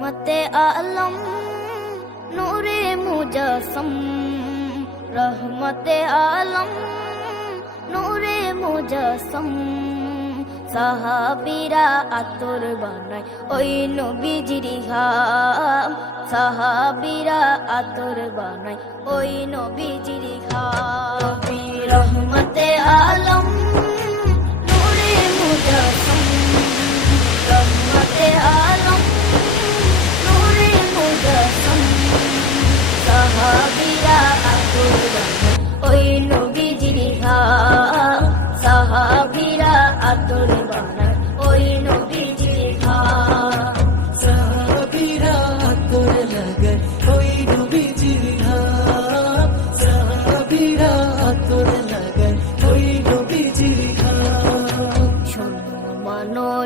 মতে আলম নূরে মুজাসম, রহমতে আলম নূরে মুজাসম। সাহাবিরা আতর বানায় ওই নবীজির ঘাম। সাহাবিরা আতর বানায় ওই নবীজির ঘাম। রহমতে আলম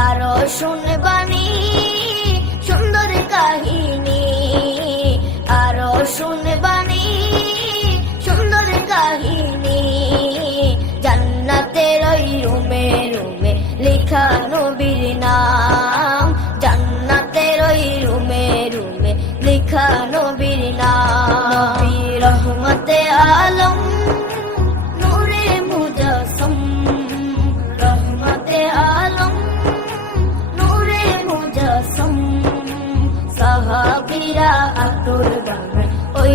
আরও শুনবানি সুন্দর কাহিনী আরও শুনবানি ওই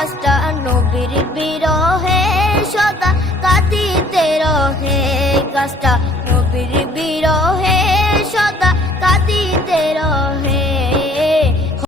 কষ্টা নবীর বিরহে সদা কাঁদিতে রহে। কষ্টা নবীর বিরহে সদা কাঁদিতে